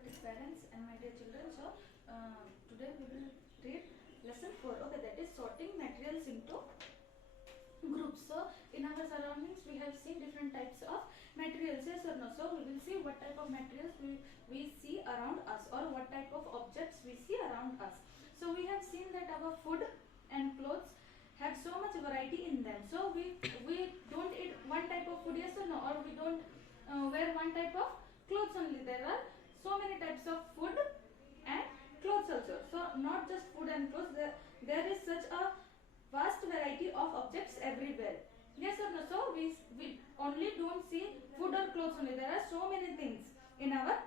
respected parents and my dear children. So today we will read lesson 4. Okay, that is sorting materials into groups. So in our surroundings we have seen different types of materials, yes or no? So we will see what type of materials we see around us, or what type of objects we see around us. So we have seen that our food and clothes have so much variety in them. So we don't eat one type of food, yes or no? Or we don't wear one type of clothes only. There are so many types of food and clothes also. So not just food and clothes, there is such a vast variety of objects everywhere, yes or no? So we only don't see food or clothes only. There are so many things in our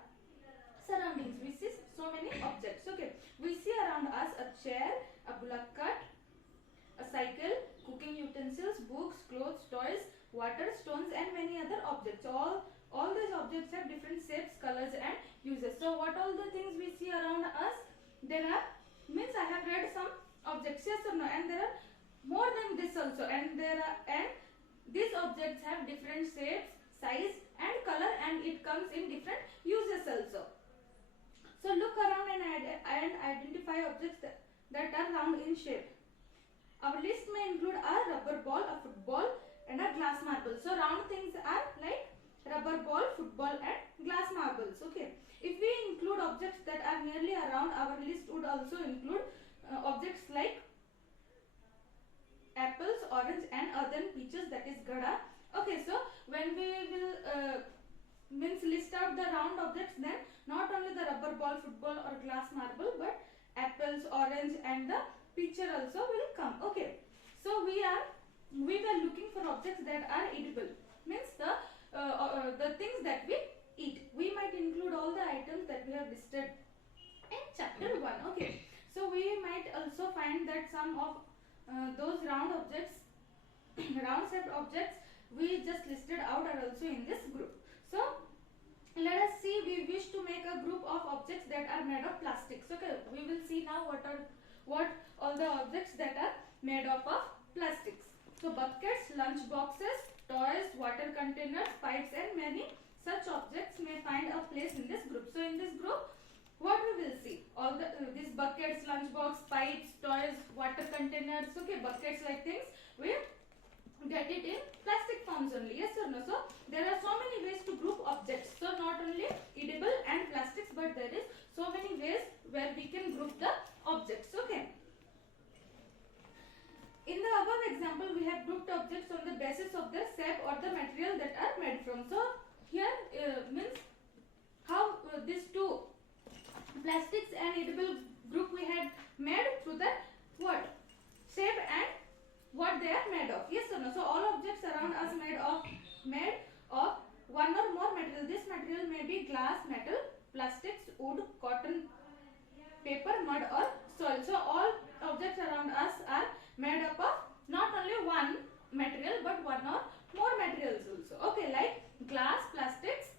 surroundings. We see so many objects. Okay, we see around us a chair, a bullock cart, a cycle, cooking utensils, books, clothes, toys, water, stones, and many other objects. All these objects have different shapes, colors, and uses. So what all the things we see around us? There are, means I have read some objects, yes or no? And there are more than this also, and these objects have different shapes, size, and color, and it comes in different uses also. So look around and identify objects that are round in shape. Our list may include a rubber ball, a football, and a glass marble. So round things are like rubber ball, football, and glass marbles. Okay. If we include objects that are nearly around, our list would also include objects like apples, orange, and other peaches, that is gada. Okay, so when we will means list out the round objects, then not only the rubber ball, football, or glass marble, but apples, orange, and the pitcher also will come. Okay, so we were looking for objects that are edible, means the things that we eat. We might include all the items that we have listed in chapter 1. Okay, so we might also find that some of those round objects, round shaped objects we just listed out are also in this group. So let us see, we wish to make a group of objects that are made of plastics. Okay, we will see now what all the objects that are made of plastics. So buckets, lunch boxes, toys, water containers, pipes, and many such objects may find a place in this group. So in this group, what we will see? All these buckets, lunchbox, pipes, toys, water containers. Okay, buckets like things we get it in plastic forms only, yes or no? So there are so many ways to group objects. So not only edible and plastics, but there is so many ways where we can group the objects. Okay. In the above example, we have grouped objects on the basis of their shape or the material that are made from. So here means how these two plastics and edible group we had made through the what? Shape and what they are made of. Yes or no? So all objects around us made of one or more material. This material may be glass, metal, plastics, wood, cotton, paper, mud, or soil. So all objects around us are made up of not only one material but one or more materials also. Okay, like glass, plastics,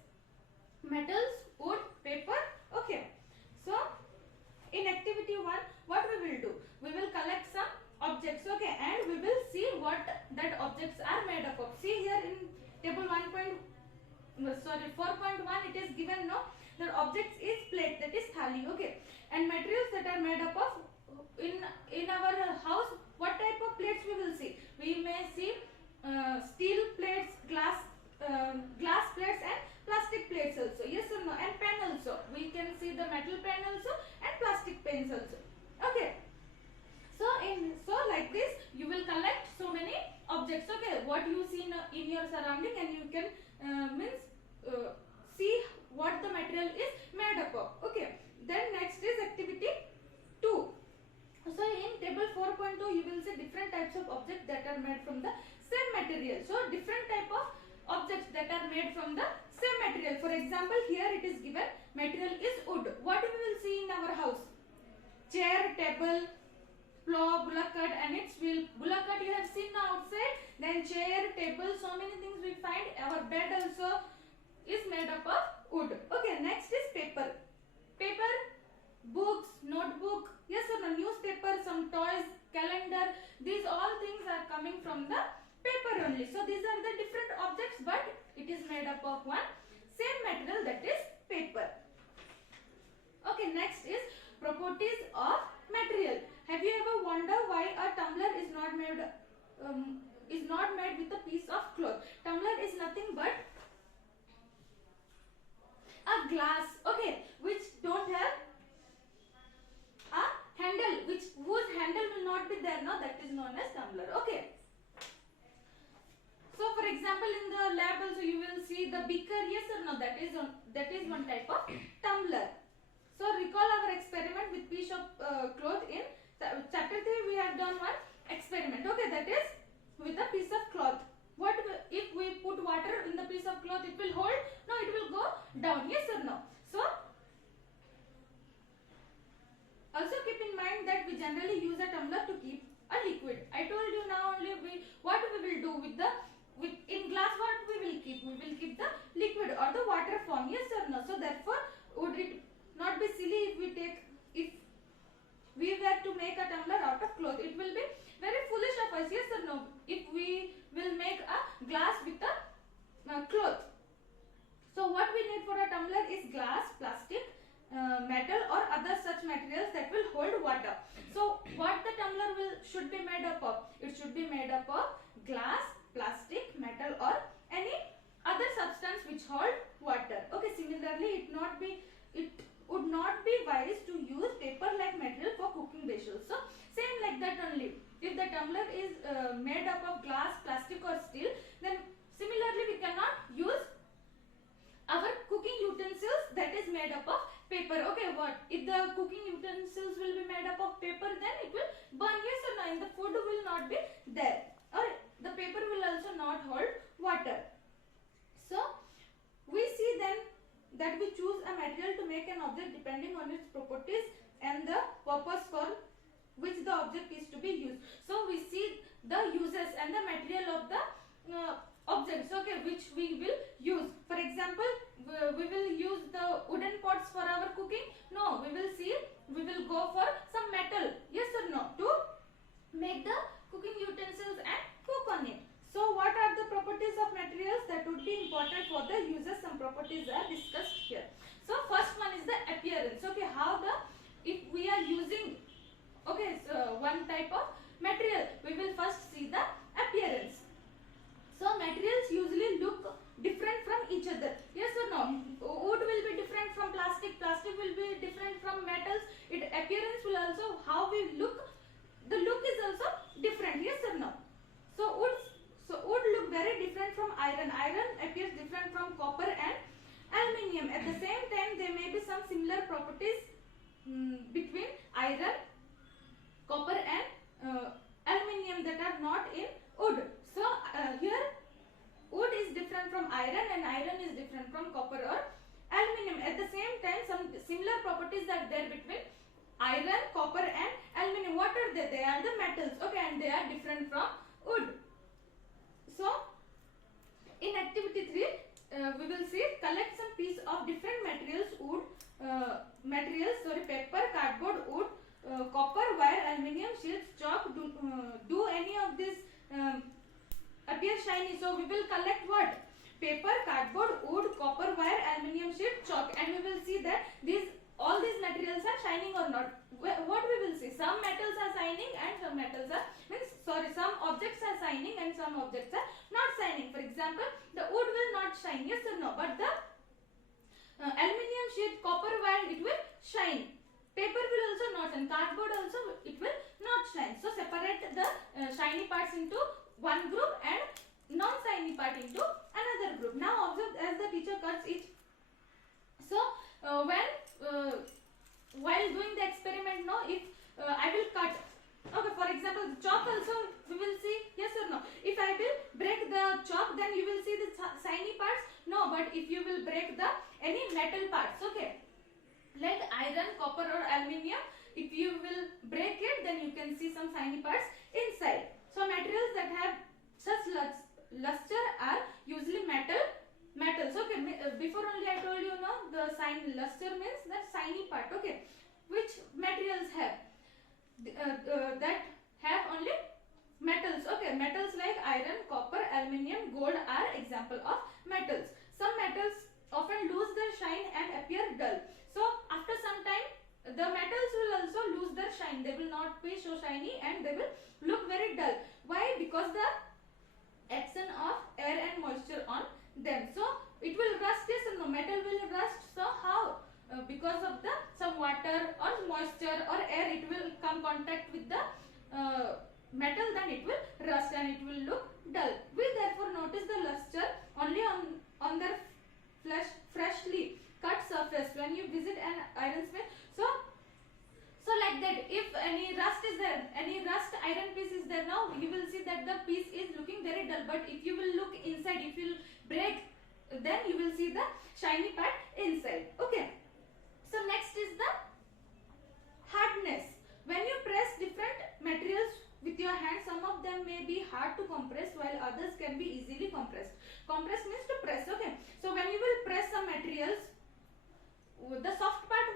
metals, wood, paper. Okay. So in activity 1, what we will do? We will collect some objects, okay, and we will see what that objects are made up of. See here in table 4.1 it is given, no, the objects is plate, that is thali, okay, and materials that are made up of in our house. What type of plates we will see? We may see steel plates, glass plates, and plastic plates also, yes or no? And pen also, we can see the metal pen also and plastic pens also. Okay, so like this you will collect so many objects. Okay, what you see in your surrounding, and you can see what the material is made up of. Okay, then next is activity 2. So in table 4.2 you will see different types of objects that are made from the same material. So different type of objects that are made from the same material. For example, here it is given material is wood. What we will see in our house? Chair, table, plow, bullock cart and its wheel. Bullock cart you have seen outside. Then chair, table, so many things we find. Our bed also is made up of wood. Okay, next is paper. Paper, books, notebook, yes or no, newspaper, some toys, calendar. These all things are coming from the paper only. So these are the different objects, but it is made up of one same material, that is paper. made with a piece of cloth. Tumbler is nothing but a glass, okay, which don't have a handle, whose handle will not be there, no, that is known as tumbler. Okay. So for example, in the lab also you will see the beaker, yes or no, that is one type of tumbler. So recall our experiment with piece of cloth. In chapter 3 we have done one experiment, okay, that is with a piece of cloth. What if we put water in the piece of cloth, it will hold? No, it will go down, yes or no? So also keep in mind that we generally use a tumbler to keep a liquid. I told you now only what we will do in glass, what we will keep? We will keep the liquid or the water form, yes or no? So therefore, would it not be silly if we were to make a tumbler out of cloth? It will be very foolish of us, yes or no? If we will make a glass with a cloth. So what we need for a tumbler is glass, plastic, metal or other such materials that will hold water. So what the tumbler should be made up of? It should be made up of glass, plastic, metal or any other substance which hold water. Okay, similarly it would not be wise to use paper like material for cooking vessels. So same like that only. If the tumbler is made up of glass, plastic or steel, then similarly we cannot use our cooking utensils that is made up of paper. Okay, what if the cooking utensils will be made up of paper, then it will burn, yes or no, and the food will not be there, or the paper will also not hold water. So we see then that we choose a material to make an object depending on its properties and the purpose for which the object is to be used. So we see the uses and the material of the objects, okay, which we will use. For example, we will use the wooden pots for our cooking. No, we will go for some metal, yes or no, to make the cooking utensils and cook on it. So what are the properties of materials that would be important for the users? Some properties are discussed here. So first one is the appearance. Okay, if we are using, okay, so one type of material, we will first see the appearance. So materials usually look different from each other, yes or no? Wood will be different from plastic, plastic will be different from metals. Appearance will also, how we look, the look is also different, yes or no? So wood look very different from iron. Iron appears different from copper and aluminium. At the same time, there may be some similar properties between iron, copper and aluminium that are not in wood. So here wood is different from iron and iron is different from copper or aluminium. At the same time, some similar properties are there between iron, copper and aluminium. What are they? They are the metals, okay, and they are different from wood. So in activity 3, we will see collect some piece of different materials, paper, cardboard, wood, copper, wire, aluminium, sheets, chalk. Do any of these appear shiny? So we will collect what? Paper, cardboard, wood, copper, wire, aluminium sheet, chalk, and we will see that all these materials are shining or not. What we will see? Some metals are shining and some some objects are shining and some objects are not shining. For example, the wood will not shine, yes or no, but the aluminium sheet, copper wire, it will shine. Paper will also not shine. Cardboard also it will not shine. So separate the shiny parts into one group and non-shiny part into another group. Now observe as the teacher cuts each. So while doing the experiment, no, if I will cut, okay, for example, chalk also we will see, yes or no. If I will break the chalk, then you will see the shiny parts. No, but if you will break any metal parts, okay, like iron, copper or aluminium, if you will break it, then you can see some shiny parts inside. So materials that have such luster are usually metals. Okay, before only I told you, no, the luster means that shiny part. Okay, which materials have that have only metals? Okay, metals like iron, copper, aluminium, gold are example of metals. Some metals often lose their shine and appear dull. So after some time, the metals will also lose their shine. They will not be so shiny and they will look very dull. Why? Because the action of air and moisture on them. So it will rust, yes or no? Metal will rust. So how? Because of the some water or moisture or air, it will come contact with the metal, then it will rust and it will look dull. We therefore notice the luster only on the freshly cut surface when you visit an ironsmith. So like that, if any rust is there, any rust iron piece is there, now you will see that the piece is looking very dull. But if you will look inside, if you will break, then you will see the shiny part inside. Okay. So next is the hardness. When you press different materials with your hand, some of them may be hard to compress while others can be easily compressed. Compress means to press. Okay. So when you will press some materials, the soft part,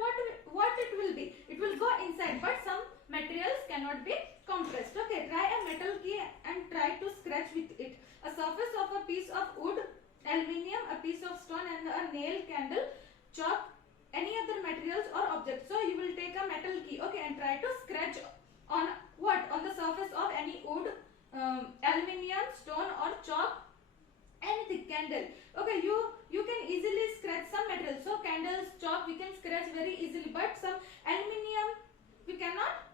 what it will be? It will go inside, but some materials cannot be compressed. Okay, try a metal key and try to scratch with it. A surface of a piece of wood, aluminium, a piece of stone, and a nail, candle, chalk, any other materials or objects. So you will take a metal key, okay, and try to scratch on what? On the surface of any wood, aluminium, stone, or chalk, anything, candle. Okay, you can easily scratch some materials. So candles, chalk, we can scratch very easily, but some aluminium we cannot,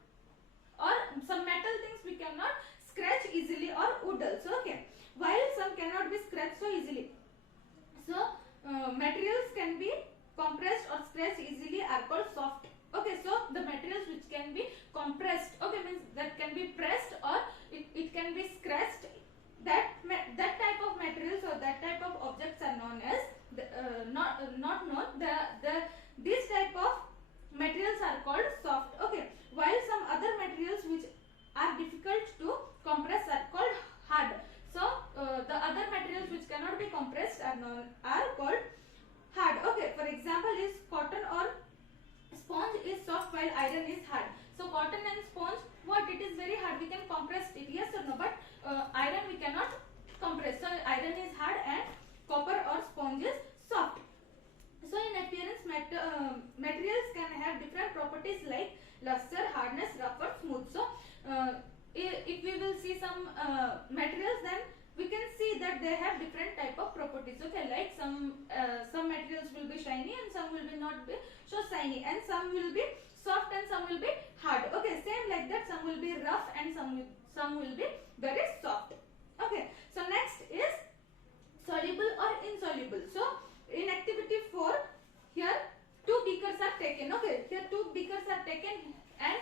or some metal things we cannot scratch easily, or wood also. Okay, while some cannot be scratched so easily. So materials can be compressed or scratched easily are called soft. Okay, so the materials which can be compressed, okay, means that can be pressed or it can be scratched, that type of materials or that type of objects are known as these type of materials are called soft. Okay, while some other materials which are difficult to compress are called hard. So the other materials which cannot be compressed are called hard. Okay, for example is cotton or sponge is soft while iron is hard. So cotton and sponge, what, it is very hard, we can compress it, yes or no? But iron we cannot compress. So iron is hard and copper or sponge is soft. So in appearance, materials can have different properties like luster, hardness, rough or smooth. So if we will see some materials, then we can see that they have different type of properties. Okay, like some materials will be shiny and some will be not be so shiny, and some will be soft and some will be hard. Okay, same like that, some will be rough and some will be very soft. Okay, so next is soluble or insoluble. So in activity 4, here 2 beakers are taken. Okay, here 2 beakers are taken, and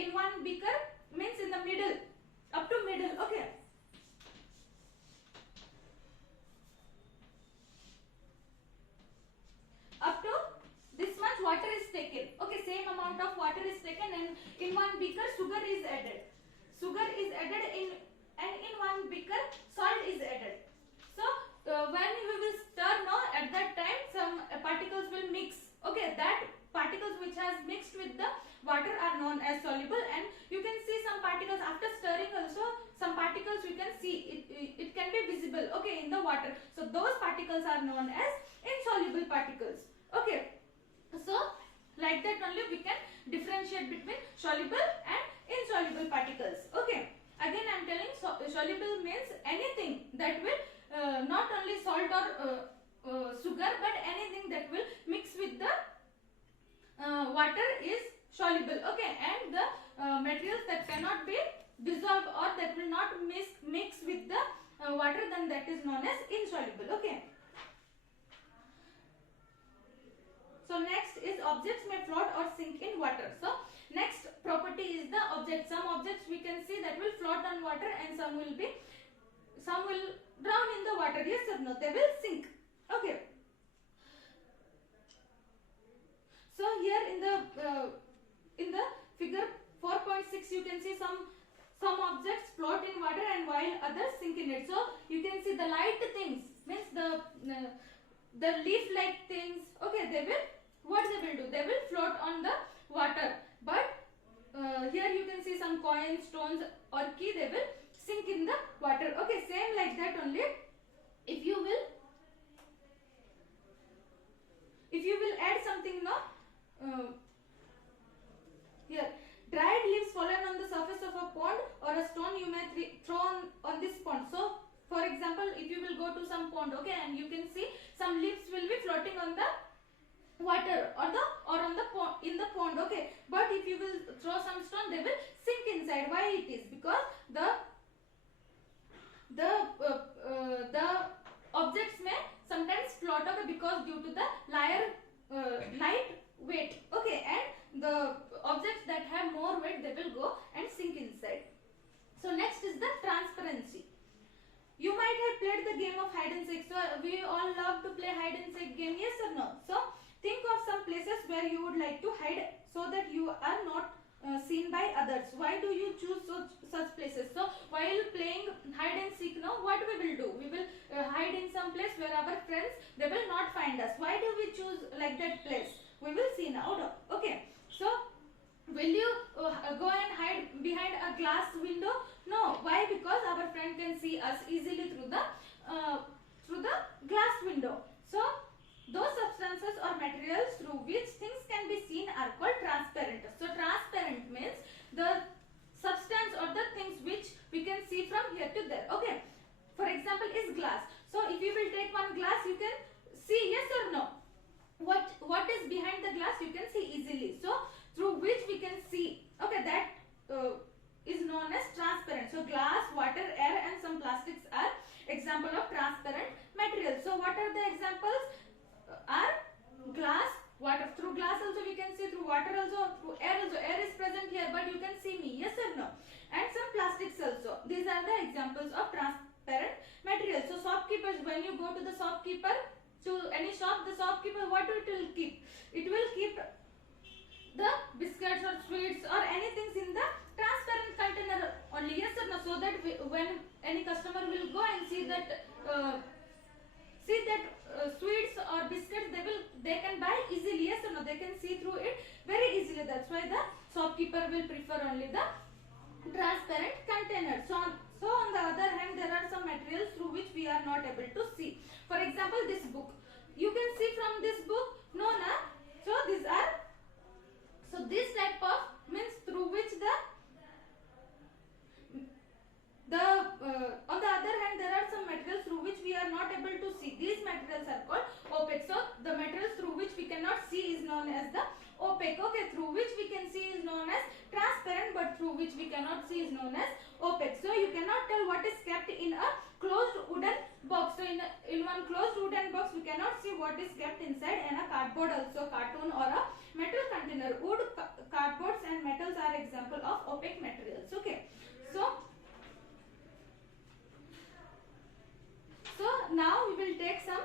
in one beaker means in the middle, up to middle. Okay, up to this much water is taken. Okay, same amount of water is taken, and in one beaker sugar is added. Sugar is added in one beaker salt is added. So when we will stir, now at that time some particles will mix. Okay, that particles which has mixed with the water are known as soluble, and you can see some particles after stirring also, some particles you can see it can be visible, okay, in the water. So those particles are known as insoluble particles. Okay, so like that only we can differentiate between soluble and insoluble particles. Okay, again I am telling, soluble means anything that will not only salt or sugar, but anything that will mix with the water is soluble. Okay, and the materials that cannot be dissolved or that will not mix with the water, then that is known as insoluble. Okay, so next is objects may float or sink in water. So next property is the object. Some objects we can see that will float on water, and some will drown in the water, yes or no? They will sink. Okay, so here in the figure 4.6 you can see some objects float in water and while others sink in it. So you can see the light things, means the leaf like things. Okay, they will do, they will float on the water, but here you can see some coins, stones or key, they will sink in the water. Okay, same like that only, if you will add something now, here dried leaves fallen on the surface of a pond or a stone you may throw on this pond. So for example, if you will go to some pond, okay, and you can see some leaves will be floating on the water or on the pond, in the pond, okay, but if you will throw some stone, they will sink inside. Why it is? Because the objects may sometimes float, okay, because due to the light weight, okay, and the objects that have more weight, they will go and sink inside. So next is the transparency. You might have played the game of hide and seek. So we all love to play hide and seek game, yes or no? So think of some places where you would like to hide so that you are not seen by others. Why do you choose such places? So while playing hide and seek, now what we will do? We will hide in some place where our friends, they will not find us. Why do we choose like that place? We will see now. Okay. So will you go and hide behind a glass window? No. Why? Because our friend can see us easily through the glass window. So those substances or materials through which things can be seen are called transparent. So transparent means the substance or the things which we can see from here to there. Okay. For example, is glass. So if you will take one glass, you can see, yes or no. What is behind the glass, you can see easily. So through which we can see, okay, that is known as transparent. So glass, water, air and some plastics are example of transparent materials. So what are the examples? Are glass, water. Through glass also we can see, through water also, through air also. Air is present here but you can see me, yes or no. And some plastics also. These are the examples of transparent materials. So shopkeepers, when you go to the shopkeeper, to any shop, the shopkeeper, what it will keep? It will keep the biscuits or sweets or anything in the transparent container only, yes or no, so that when any customer will go and see that sweets or biscuits, they can buy easily, yes or no, they can see through it very easily. That's why the shopkeeper will prefer only the transparent container. So on the other hand, there are some materials through which we are not able to see. For example, this book. You can see from this book, no, na? So this type of means through which on the other hand, there are some materials through which we are not able to see. These materials are called opaque. So the materials through which we cannot see is known as the opaque. Okay, through which we can see is known as transparent, but through which we cannot see is known as opaque. So you cannot tell what is kept in a closed wooden box. So in one closed wooden box, we cannot see what is kept inside, and a cardboard also, cartoon or a metal container. Wood, cardboards and metals are example of opaque materials. Okay. So now we will take some.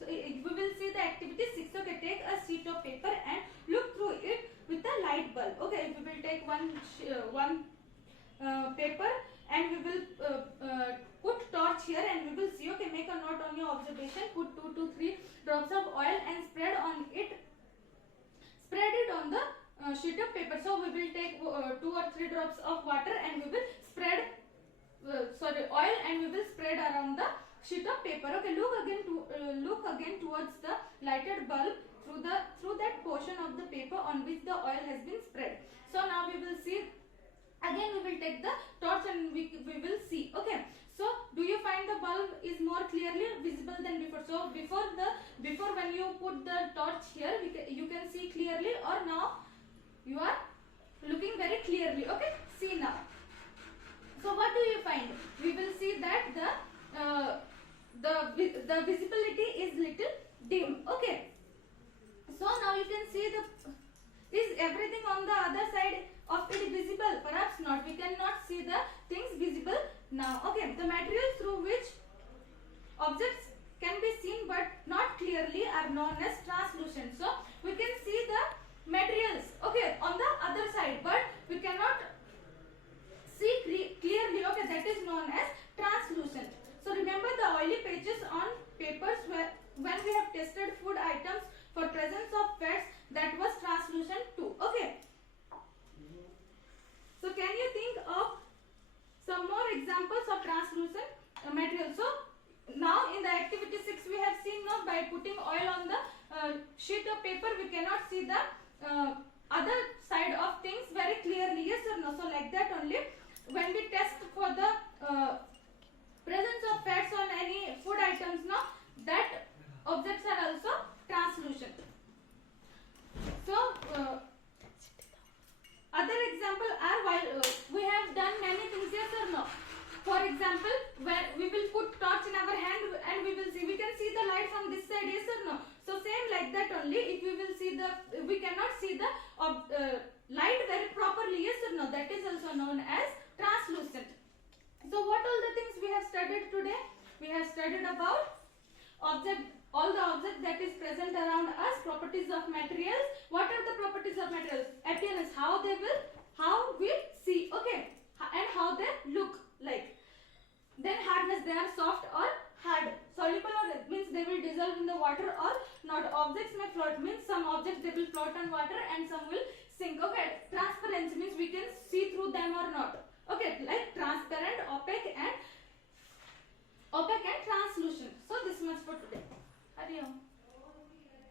So we will see the activity 6. Okay, take a sheet of paper and look through it with a light bulb. Okay, we will take one paper and we will put torch here and we will see. Okay, make a note on your observation. Put 2 to 3 drops of oil and spread it on the sheet of paper. So we will take 2 or 3 drops of water and we will spread oil and we will spread around the sheet of paper. Okay, look again towards the lighted bulb through that portion of the paper on which the oil has been spread. So now we will see. Again we will take the torch and we will see. Okay, so do you find the bulb is more clearly visible than before? So before when you put the torch here, you can see clearly, or now you are looking very clearly. Okay, see now. So what do you find? We will see that the visibility is little dim. Okay, so now you can see is everything on the other side of it visible? Perhaps not. We cannot see the things visible now. Okay, the materials through which objects can be seen but not clearly are known as translucent. So we can see the materials, okay, on the other side, but we cannot see clearly. Okay, that is known as translucent. So remember the oily patches on papers when we have tested food items for presence of fats, that was translucent too. Okay. So can you think of some more examples of translucent material? So now in the activity 6 we have seen, now by putting oil on the sheet of paper, we cannot see the other side of things very clearly, yes or no? So like that only, when we test for the presence objects are also translucent. So other example are while we have done many things, yes or no? For example, when we will put torch in our hand and we will see, we can see the light from this side, yes or no? So same like that only, if we will see the, we cannot see the light very properly, yes or no? That is also known as translucent. So what all the things we have studied today? We have studied about all the objects that is present around us, properties of materials. What are the properties of materials? Appearance, how we see, okay, and how they look like. Then hardness, they are soft or hard. Soluble or means they will dissolve in the water or not. Objects may float, means some objects they will float on water and some will sink. Okay, transparency means we can see through them or not. Okay, like transparent, opaque and translucent. So this much for today. Hari Om.